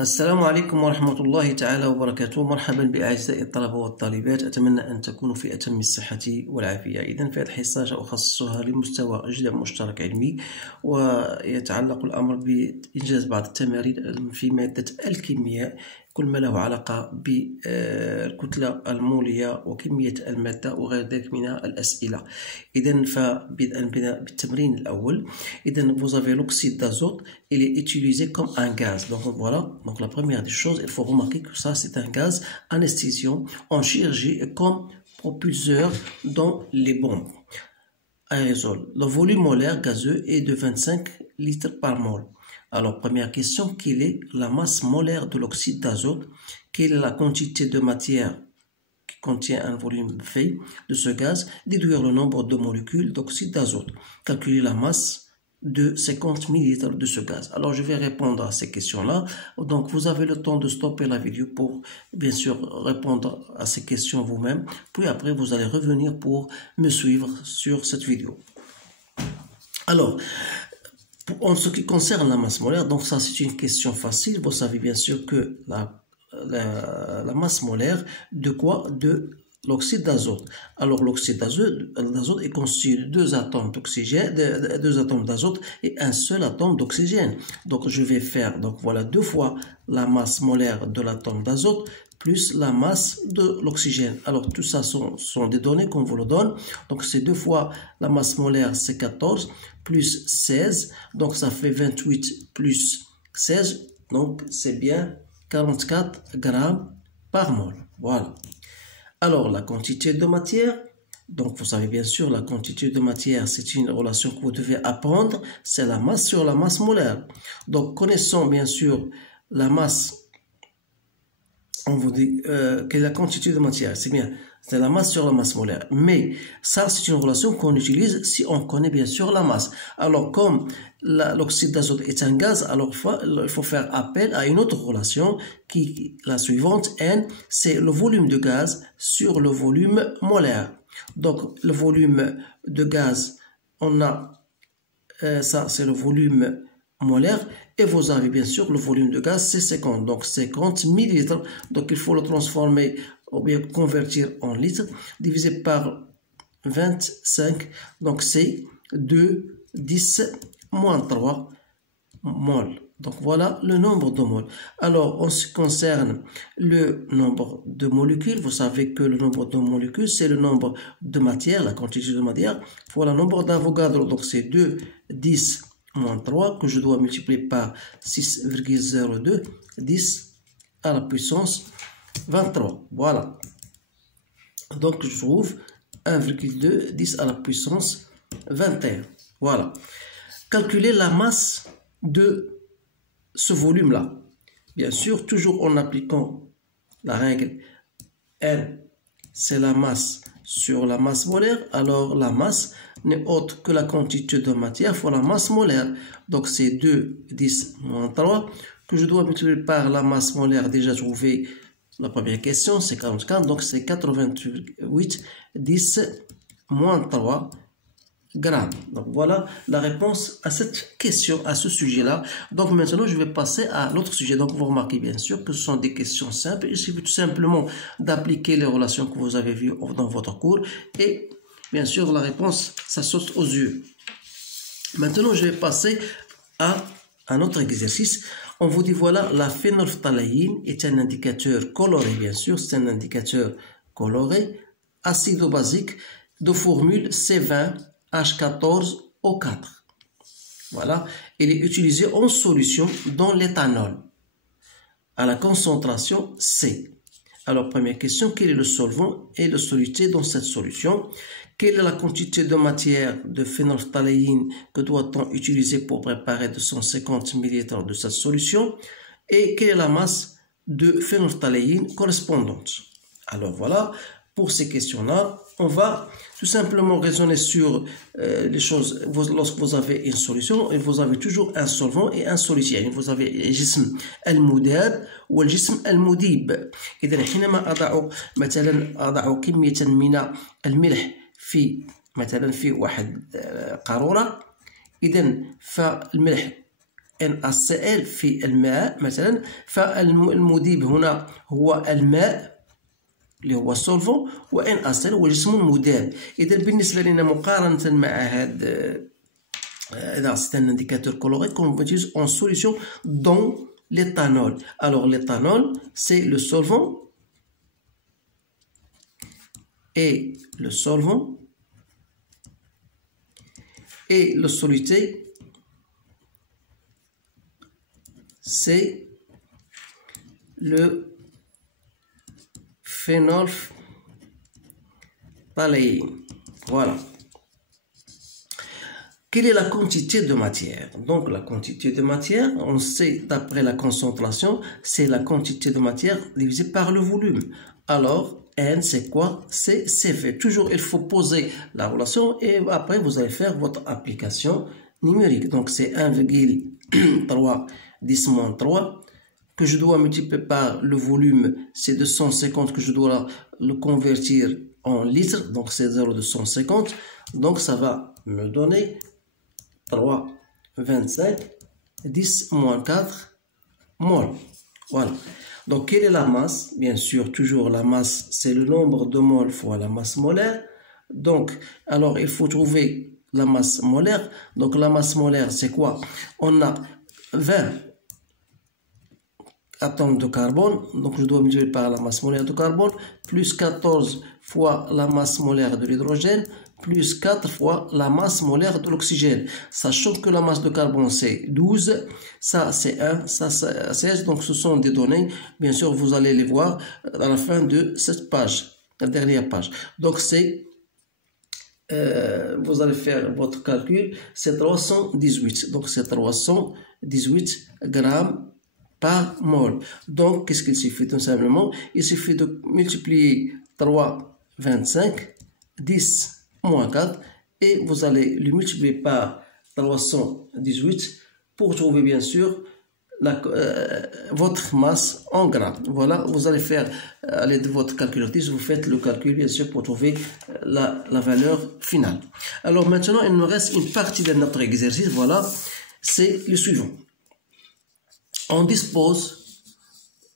السلام عليكم ورحمة الله تعالى وبركاته. مرحبا بأعزائي الطلبة والطالبات، أتمنى أن تكونوا في أتم الصحة والعافية. إذن في هذه الحصة سأخصصها لمستوى جدا مشترك علمي، ويتعلق الأمر بإنجاز بعض التمارين في مادة الكيمياء، كل ما له علاقة بالكتلة المولية وكمية المادة وغير ذلك من الأسئلة. إذن فبدءا بالتمرين الأول. إذن vous avez l'oxyde d'azote, il est utilisé comme un gaz. Donc voilà, donc la première des choses, il faut remarquer que ça c'est un gaz anesthésiant en chirurgie et comme propulseur dans les bombes. Aérosol. Le volume molaire gazeux est de 25 litres par mol. Alors, première question, quelle est la masse molaire de l'oxyde d'azote? Quelle est la quantité de matière qui contient un volume V de ce gaz? Déduire le nombre de molécules d'oxyde d'azote. Calculer la masse de 50 ml de ce gaz. Alors, je vais répondre à ces questions-là. Donc, vous avez le temps de stopper la vidéo pour, bien sûr, répondre à ces questions vous-même. Puis après, vous allez revenir pour me suivre sur cette vidéo. Alors, en ce qui concerne la masse molaire, donc ça c'est une question facile. Vous savez bien sûr que la masse molaire de quoi? De l'oxyde d'azote. Alors l'oxyde d'azote est constitué de deux atomes d'oxygène, deux atomes d'azote et un seul atome d'oxygène. Donc je vais faire, donc voilà, deux fois la masse molaire de l'atome d'azote plus la masse de l'oxygène. Alors tout ça sont des données qu'on vous le donne. Donc c'est deux fois la masse molaire, c'est 14 plus 16. Donc ça fait 28 plus 16. Donc c'est bien 44 grammes par mol. Voilà. Alors la quantité de matière. Donc vous savez bien sûr la quantité de matière, c'est une relation que vous devez apprendre. C'est la masse sur la masse molaire. Donc connaissons bien sûr la masse. On vous dit quelle est la quantité de matière, c'est bien, c'est la masse sur la masse molaire. Mais ça, c'est une relation qu'on utilise si on connaît bien sûr la masse. Alors, comme l'oxyde d'azote est un gaz, alors il faut faire appel à une autre relation qui la suivante, N, c'est le volume de gaz sur le volume molaire. Donc, le volume de gaz, on a ça, c'est le volume molaire. Et vous avez bien sûr le volume de gaz, c'est 50. Donc 50 millilitres. Donc il faut le transformer ou bien convertir en litres. Divisé par 25. Donc c'est 2, 10, moins 3 mol. Donc voilà le nombre de moles. Alors en ce qui concerne le nombre de molécules, vous savez que le nombre de molécules, c'est le nombre de matière, la quantité de matière. Voilà le nombre d'Avogadro. Donc c'est 2, 10, moins 3 que je dois multiplier par 6,02, 10 à la puissance 23. Voilà. Donc je trouve 1,2, 10 à la puissance 21. Voilà. Calculer la masse de ce volume-là. Bien sûr, toujours en appliquant la règle N, c'est la masse sur la masse molaire. Alors la masse n'est autre que la quantité de matière fois la masse molaire. Donc c'est 2, 10, moins 3 que je dois multiplier par la masse molaire déjà trouvée. La première question c'est 44, donc c'est 88, 10, moins 3 grammes. Donc voilà la réponse à cette question, à ce sujet-là. Donc maintenant je vais passer à l'autre sujet. Donc vous remarquez bien sûr que ce sont des questions simples. Il suffit tout simplement d'appliquer les relations que vous avez vues dans votre cours et bien sûr la réponse ça saute aux yeux. Maintenant je vais passer à un autre exercice. On vous dit voilà, la phénylphtaléine est un indicateur coloré, bien sûr c'est un indicateur coloré acido-basique de formule C20H14O4. Voilà, il est utilisé en solution dans l'éthanol à la concentration C. Alors, première question, quel est le solvant et la soluté dans cette solution? Quelle est la quantité de matière de phénylphtaléine que doit-on utiliser pour préparer 250 ml de cette solution? Et quelle est la masse de phénylphtaléine correspondante? Alors voilà, pour ces questions-là, on va tout simplement raisonner sur les choses. Lorsque vous avez une solution, vous avez toujours un solvant et un solution. Vous avez الجسم المذاب والجسم المذيب. إذا حينما أضع كمية من الملح في مثلا في واحد قارورة، إذا فالملح NaCl في الماء مثلا، فالمذيب هنا هو الماء اللي هو السولفون، و NaCl هو جسم مذاب. إذا بالنسبة لنا مقارنة مع هذا c'est un indicateur coloré qu'on utilise en solution dans l'éthanol. Alors l'éthanol, c'est le solvant et le solvant et le soluté, c'est le phénolphtaléine. Voilà. Quelle est la quantité de matière? Donc la quantité de matière, on sait d'après la concentration, c'est la quantité de matière divisée par le volume. Alors N c'est quoi? C'est CV. Toujours il faut poser la relation et après vous allez faire votre application numérique. Donc c'est 1,3 10-3 que je dois multiplier par le volume, c'est 250 que je dois le convertir en litres, donc c'est 0,250. Donc ça va me donner 3,25 10-4 moles. Voilà. Donc quelle est la masse? Bien sûr, toujours la masse, c'est le nombre de moles fois la masse molaire. Donc, alors il faut trouver la masse molaire. Donc la masse molaire, c'est quoi? On a 20 atomes de carbone, donc je dois multiplier par la masse molaire de carbone, plus 14 fois la masse molaire de l'hydrogène, plus 4 fois la masse molaire de l'oxygène. Sachant que la masse de carbone c'est 12, ça c'est 1, ça c'est 16, donc ce sont des données, bien sûr vous allez les voir à la fin de cette page, la dernière page. Donc c'est, vous allez faire votre calcul, c'est 318, donc c'est 318 grammes par mol. Donc qu'est-ce qu'il suffit? Tout simplement, il suffit de multiplier 3,25 10-4 et vous allez le multiplier par 318 pour trouver bien sûr votre masse en grammes. Voilà, vous allez faire à l'aide de votre calculatrice, vous faites le calcul bien sûr pour trouver la valeur finale. Alors maintenant il nous reste une partie de notre exercice. Voilà, c'est le suivant. On dispose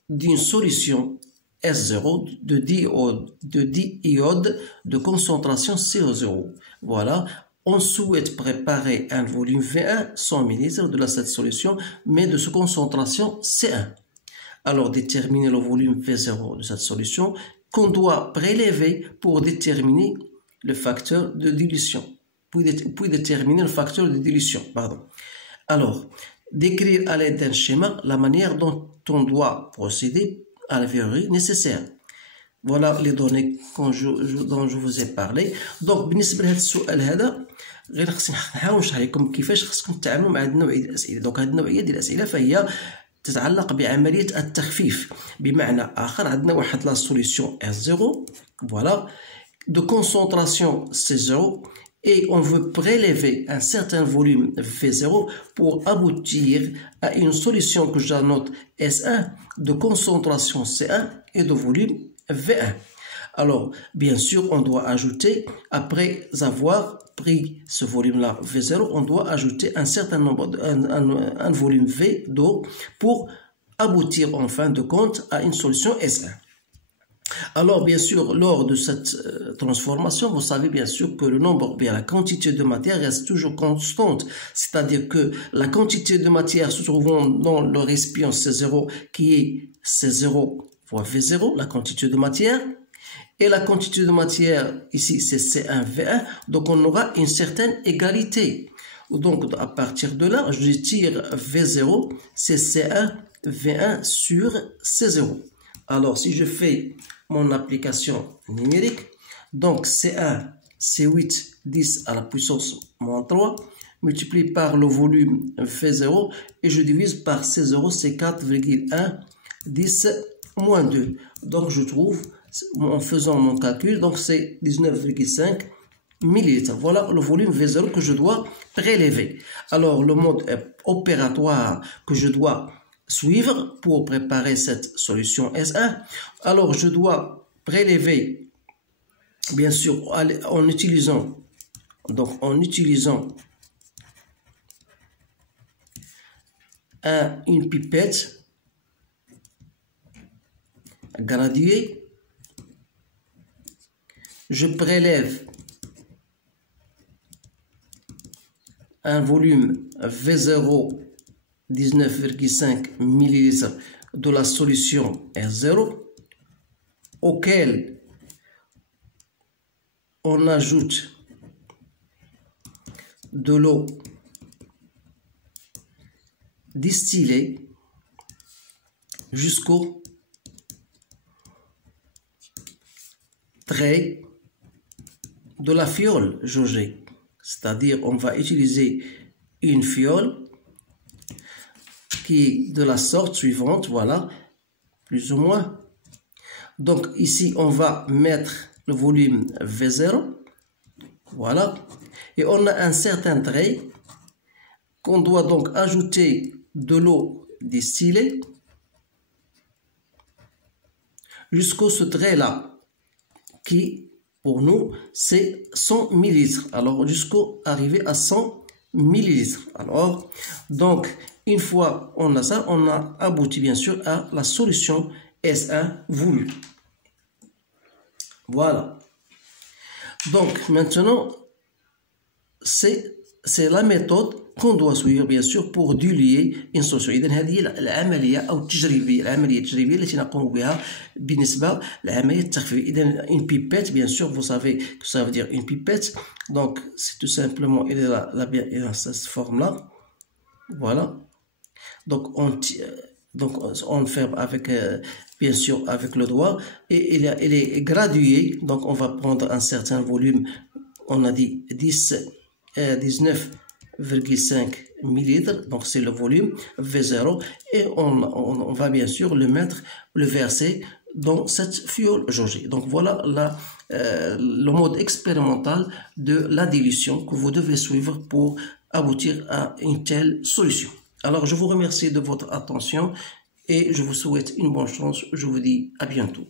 d'une solution S0 de 10 iodes de concentration CO0. Voilà, on souhaite préparer un volume V1 100 ml de cette solution, mais de cette concentration C1. Alors, déterminer le volume V0 de cette solution qu'on doit prélever pour déterminer le facteur de dilution. Puis déterminer le facteur de dilution, pardon. Alors, décrire à l'aide d'un schéma la manière dont on doit procéder à la verrerie nécessaire. Voilà les données dont je vous ai parlé. Donc بالنسبة لهذا السؤال هذا غير خصني نحاول نشرح لكم كيفاش خصكم تتعاملوا مع هذه النوعية ديال الأسئلة. دونك هذه النوعية ديال الأسئلة فهي تتعلق بعملية التخفيف. بمعنى آخر عندنا واحد لا سوليسيون S0 voilà de concentration C0 et on veut prélever un certain volume V0 pour aboutir à une solution que j'annote S1 de concentration C1 et de volume V1. Alors, bien sûr, on doit ajouter, après avoir pris ce volume-là V0, on doit ajouter un certain nombre, un volume V d'eau pour aboutir en fin de compte à une solution S1. Alors, bien sûr, lors de cette transformation, vous savez bien sûr que le nombre, bien la quantité de matière reste toujours constante. C'est-à-dire que la quantité de matière se trouvant dans le récipient C0 qui est C0 fois V0, la quantité de matière, et la quantité de matière ici c'est C1V1, donc on aura une certaine égalité. Donc à partir de là, je tire V0, c'est C1V1 sur C0. Alors si je fais mon application numérique, donc C1, c'est 8, 10 à la puissance moins 3, multiplié par le volume V0, et je divise par C0, c'est 4,1, 10 moins 2. Donc je trouve, en faisant mon calcul, donc c'est 19,5 millilitres. Voilà le volume V0 que je dois prélever. Alors le mode opératoire que je dois suivre pour préparer cette solution S1. Alors je dois prélever, bien sûr, en utilisant une pipette graduée. Je prélève un volume V0 19,5 ml de la solution R0 auquel on ajoute de l'eau distillée jusqu'au trait de la fiole jaugée. C'est-à-dire on va utiliser une fiole qui est de la sorte suivante, voilà, plus ou moins. Donc ici on va mettre le volume V0, voilà, et on a un certain trait qu'on doit donc ajouter de l'eau distillée jusqu'au ce trait là qui pour nous c'est 100 ml. Alors jusqu'au arriver à 100 ml. Alors donc une fois on a ça, on a abouti bien sûr à la solution S1 voulue. Voilà. Donc maintenant c'est la méthode qu'on doit suivre bien sûr pour diluer une solution. إذن هذه العملية أو العملية التجريبية التي نقوم بها بالنسبة لعملية التخفيف. إذن une pipette bien sûr vous savez que ça veut dire une pipette. Donc c'est tout simplement il est là dans cette forme là. Voilà. Donc on ferme avec bien sûr avec le doigt et il est gradué. Donc on va prendre un certain volume. On a dit 19,5 ml, donc c'est le volume V0 et on va bien sûr le verser dans cette fiole jaugée. Donc voilà le mode expérimental de la dilution que vous devez suivre pour aboutir à une telle solution. Alors je vous remercie de votre attention et je vous souhaite une bonne chance. Je vous dis à bientôt.